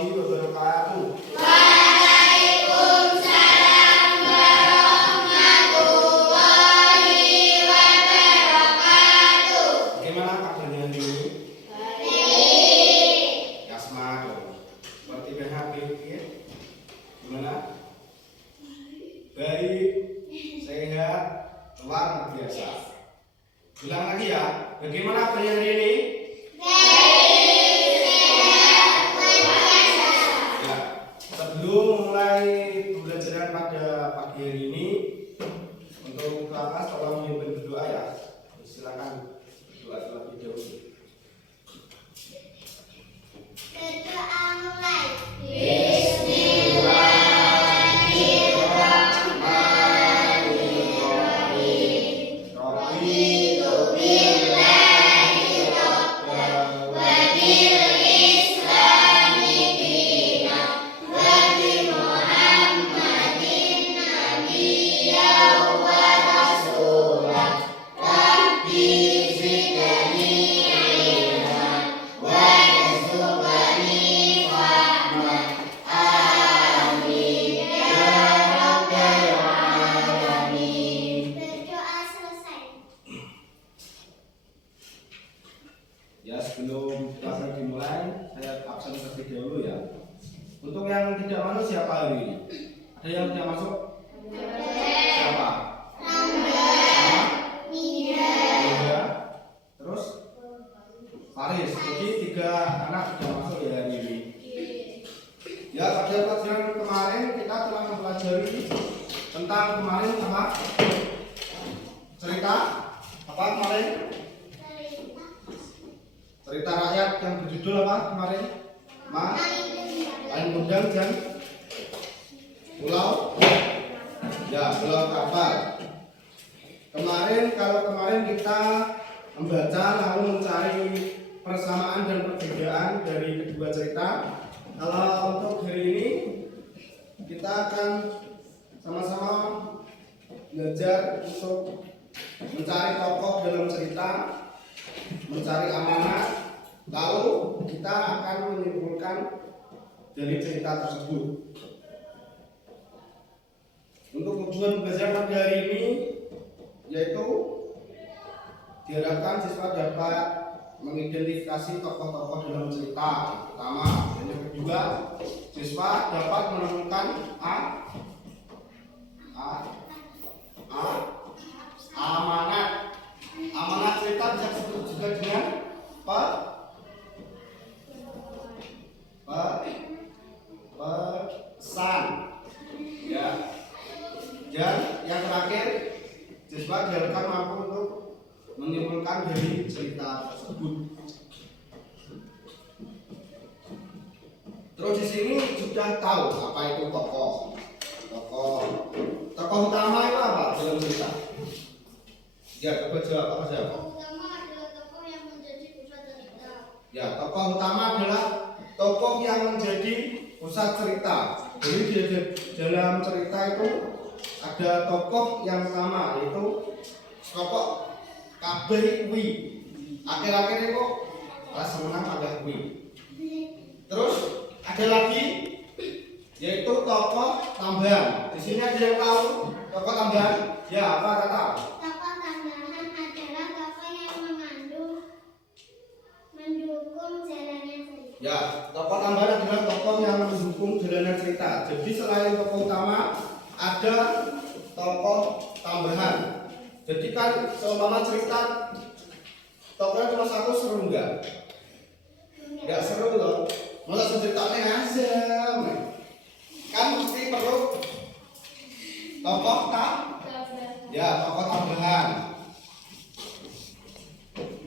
warahmatullahi wabarakatuh. Waalaikumsalam warahmatullahi wabarakatuh. Bagaimana kabarnya hari ini? Baik. Ya semangat dong. Seperti PHP ya. Gimana? Baik, sehat, luar biasa. Bilang lagi ya. Bagaimana kabarnya hari ini? Sebelum mulai pembelajaran pada pagi hari ini, untuk kelas tolong memimpin berdoa ya. Silakan berdoa terlebih dahulu. Berdoa mulai. Bismillahirrahmanirrahim. Raditu billahi rabban wa bil islami dinan wa bi Muhammadin nabiyyan wa rasulan. Rabbi zidni ilman warzuqni fahman. Amin ya rabbal alamin. Berdoa selesai. Ya, sebelum kelas dimulai, saya absen terlebih dahulu ya. Untuk yang tidak masuk siapa hari ini? Ada yang tidak masuk? Siapa? Iya. Terus Faris. Jadi 3 anak tidak masuk ya hari ini. Ya, pada pelajaran kemarin kita telah mempelajari tentang kemarin apa? Cerita apa kemarin? Cerita rakyat yang berjudul apa kemarin? Paling Gudang dan Pulau. Ya, Pulau Kapal. Kalau kemarin kita membaca lalu mencari persamaan dan perbedaan dari kedua cerita. Kalau untuk hari ini kita akan sama-sama belajar untuk mencari tokoh dalam cerita, mencari amanat, lalu kita akan menyimpulkan dari cerita tersebut. Untuk tujuan belajar pada hari ini yaitu diharapkan siswa dapat mengidentifikasi tokoh-tokoh dalam cerita pertama, dan yang kedua siswa dapat menemukan amanat. Amanat cerita bisa disebut juga dengan pesan. Ya. Dan yang terakhir, siswa diharapkan mampu untuk menyimpulkan dari cerita tersebut. Terus di sini sudah tahu apa itu tokoh. Tokoh utama itu apa dalam cerita? Ya, coba jawab apa siapa? Tokoh utama adalah tokoh yang menjadi pusat cerita. Ya, tokoh utama adalah tokoh yang menjadi pusat cerita. Jadi di dalam cerita itu ada tokoh yang utama, yaitu tokoh kabeh kuwi. Akhir-akhir itu semenang ada kuwi. Terus ada lagi yaitu tokoh tambahan. Di sini ada yang tahu tokoh tambahan? Ya, apa kata? Tokoh tambahan adalah tokoh yang mendukung jalannya cerita. Ya, tokoh tambahan adalah tokoh yang mendukung jalannya cerita. Jadi selain tokoh utama ada tokoh tambahan. Jadi kan seumpama cerita tokohnya cuma satu, seru enggak? Enggak seru loh. Masa ceritanya asem. Kan mesti perlu tokoh tokoh tambahan.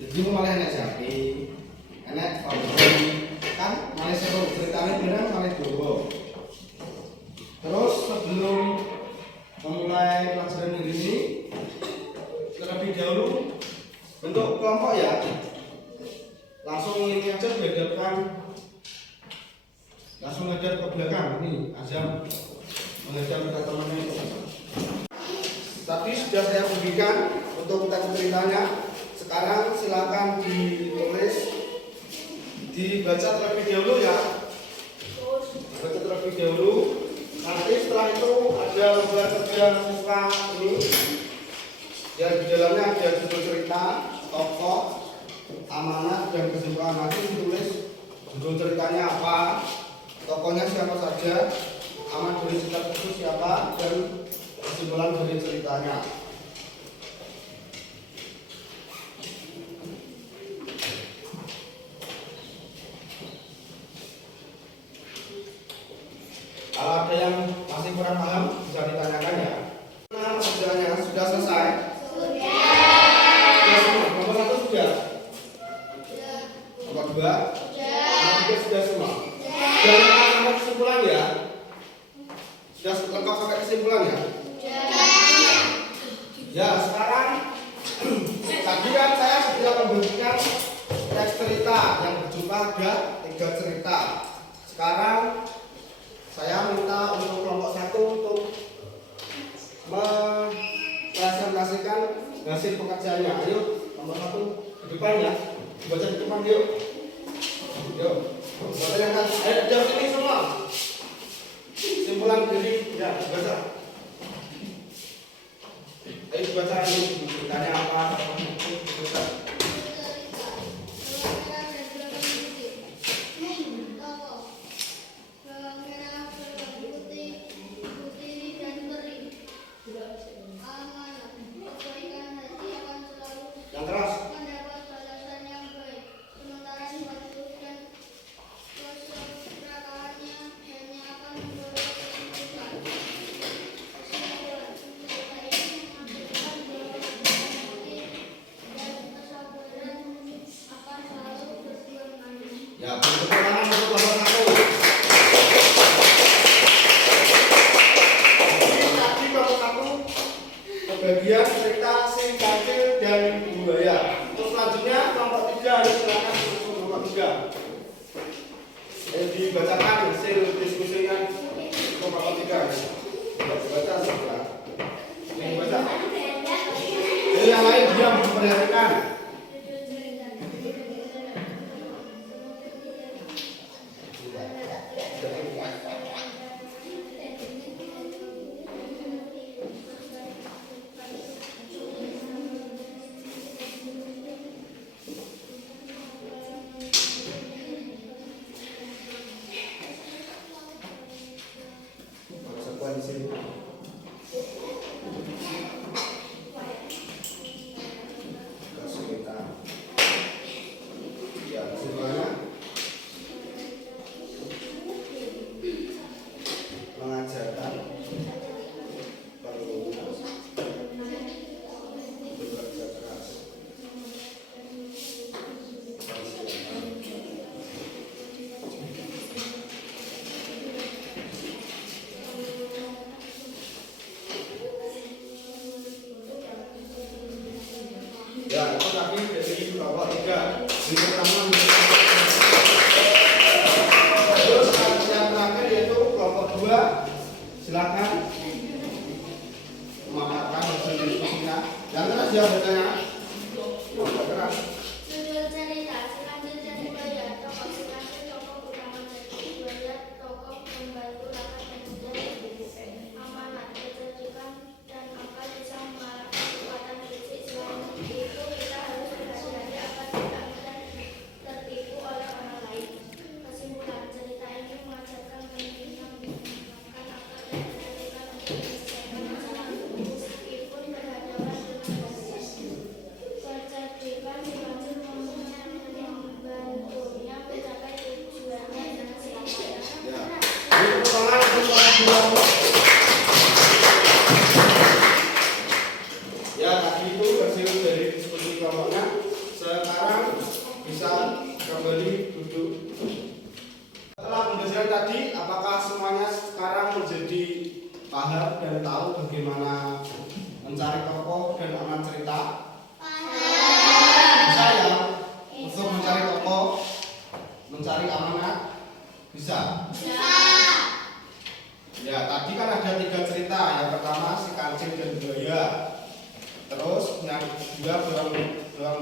Jadi malah enak Jati, enak Fabri, kan malah seru ceritanya benar malah dulu. Terus sebelum memulai pelajaran ini, terlebih dahulu bentuk kelompok ya. Langsung ini aja dihadapkan, langsung menghadap ke belakang. Ini Azam menghadap ke temannya itu. Tadi sudah saya berikan untuk teks ceritanya. Sekarang silakan ditulis, dibaca terlebih dahulu ya. ada siswa ini yang di dalamnya ada judul cerita, tokoh, amanat, dan kesimpulan. Nanti ditulis judul ceritanya apa, tokohnya siapa saja, amanat dari cerita itu siapa, dan kesimpulan dari ceritanya. Kalau ada yang masih kurang paham bisa ditanyakan ya. Nah, pengerjaannya sudah selesai. Sudah semua. Nomor 1 sudah. Nomor 2 nomor 3 sudah semua. Sudah lengkap sampai kesimpulan ya. Sudah lengkap sampai kesimpulan ya. Ya, sekarang tadi kan saya sudah membagikan teks cerita yang berjumlah ada 3 cerita. Sekarang saya minta untuk kelompok 1 untuk mempresentasikan hasil pekerjaannya. Ayo, nomor 1 di depan ya. Baca di depan yuk. Yuk. Baca ayo jawab ini semua. Simpulan diri ya, baca. Ayo baca ini ceritanya apa? Baca. Yang keras. Mendapat balasan yang baik, sementara waktu dan keserakahannya hanya akan membawa kesembuhan. Cerita ini mengajarkan bahwa hati dan kesabaran akan selalu berjuang maju. Ya, tepuk tangan untuk kelompok 1. Tadi kelompok 1 kebagian cerita si kancil dan buaya. Untuk selanjutnya kelompok 3 harus silakan untuk kelompok 3. Dibacakan hasil diskusinya kelompok 3. Baca sudah. Yang baca. Yang lain diam memperhatikan. Konsekuensi kesulitan. Ya, kesimpulannya mengajarkan perlu bekerja keras. Ya, itu tadi dari kelompok 3. Yang pertama terus yang terakhir yaitu kelompok 2. Silakan memaparkan hasil diskusinya. Yang keras ya bacanya. Yang keras. Judul cerita selanjut dari buaya, tokoh selanjut tokoh utama dari buaya, tokoh pembantu rakyat dan juga amanat, kecerdikan dan akal bisa mengalahkan kekuatan fisik. Selain itu kita harus berhati-hati agar tidak mudah tertipu oleh orang lain. Kesimpulan cerita ini mengajarkan pentingnya menggunakan akal dan kecerdikan untuk menyelesaikan masalah meskipun berhadapan dengan bahaya. Kecerdikan dibantu membantunya mencapai tujuannya dengan selamanya. Ya. Ini pertolongan untuk kelompok 2. Ya, tadi itu hasil dari diskusi kelompoknya. Sekarang bisa kembali duduk. Setelah pembelajaran tadi, apakah semuanya sekarang menjadi paham dan tahu bagaimana mencari tokoh dan amanat cerita? Bisa ya? Untuk mencari tokoh, mencari amanat, bisa? Ya, tadi kan ada 3 cerita. Yang pertama si kancil dan buaya. Terus yang kedua beruang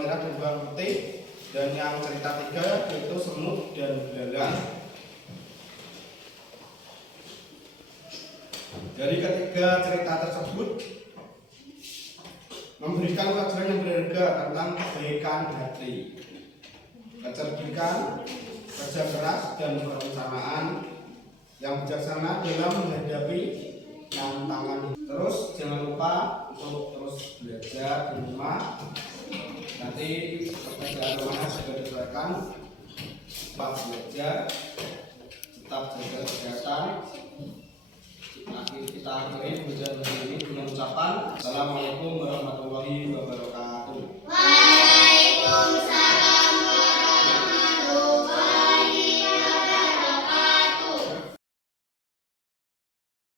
merah dan beruang putih. Dan yang cerita 3 yaitu semut dan belalang. Dari ketiga cerita tersebut memberikan pelajaran yang berharga tentang kebaikan hati, kecerdikan, kerja keras, dan perencanaan yang bijaksana dalam menghadapi tantangan. Terus jangan lupa untuk terus belajar di rumah. Nanti pekerjaan rumahnya sudah diselesaikan. Tetap belajar, tetap jaga kesehatan. Kita akhiri ujian ini dengan ucapan Assalamualaikum warahmatullahi wabarakatuh.